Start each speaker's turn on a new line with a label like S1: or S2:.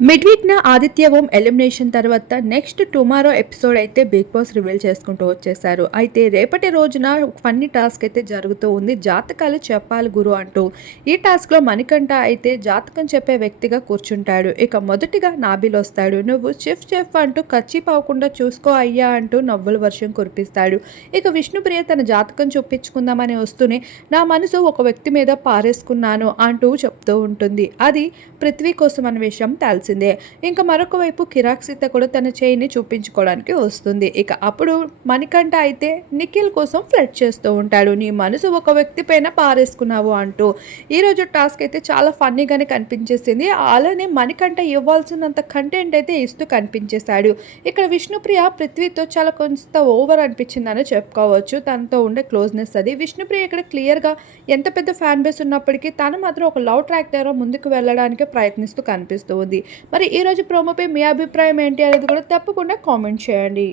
S1: మిడ్వీక్న Aditya Om elimination తర్వాత next tomorrow episode అయితే Bigg Boss reveal చేసుకుంటూ వచ్చేసారు. అయితే రేపటి రోజున ఫన్నీ టాస్క్ అయితే జరుగుతూ ఉంది. జాతకాలు చెప్పాలి గురు అంటూ ఈ టాస్క్లో మణికంఠ అయితే జాతకం చెప్పే వ్యక్తిగా కూర్చుంటాడు. ఇక మొదటిగా నాబిల్ వస్తాడు. నువ్వు చెఫ్ చెఫ్ అంటూ కచ్చి పావకుండా చూసుకో అయ్యా అంటూ నవ్వుల వర్షం కురిపిస్తాడు. ఇక విష్ణుప్రియ తన జాతకం చూపించుకుందామని వస్తూనే నా మనసు ఒక వ్యక్తి మీద పారేసుకున్నాను అంటూ చెప్తూ ఉంటుంది. అది పృథ్వీ కోసం అనే విషయం తెలుసు చేయాల్సిందే. ఇంకా మరొక వైపు కిరాక్ సీత కూడా తన చేయిని చూపించుకోవడానికి వస్తుంది. ఇక అప్పుడు మణికంఠ అయితే నిఖిల్ కోసం ఫ్లడ్ చేస్తూ ఉంటాడు. నీ మనసు ఒక వ్యక్తి పైన పారేసుకున్నావు అంటూ. ఈరోజు టాస్క్ అయితే చాలా ఫన్నీగానే కనిపించేసింది. అలానే మణికంఠ ఇవ్వాల్సినంత కంటెంట్ అయితే ఇస్తూ కనిపించేశాడు. ఇక్కడ విష్ణుప్రియ పృథ్వీతో చాలా కొంత ఓవర్ అనిపించిందని చెప్పుకోవచ్చు. తనతో ఉండే క్లోజ్నెస్ అది. విష్ణుప్రియ ఇక్కడ క్లియర్గా ఎంత పెద్ద ఫ్యాన్ బేస్ ఉన్నప్పటికీ తను మాత్రం ఒక లవ్ ట్రాక్ ద్వారా ముందుకు వెళ్ళడానికి ప్రయత్నిస్తూ కనిపిస్తూ ఉంది. మరి ఈరోజు ప్రోమోపై మీ అభిప్రాయం ఏంటి అనేది కూడా తప్పకుండా కామెంట్ చేయండి.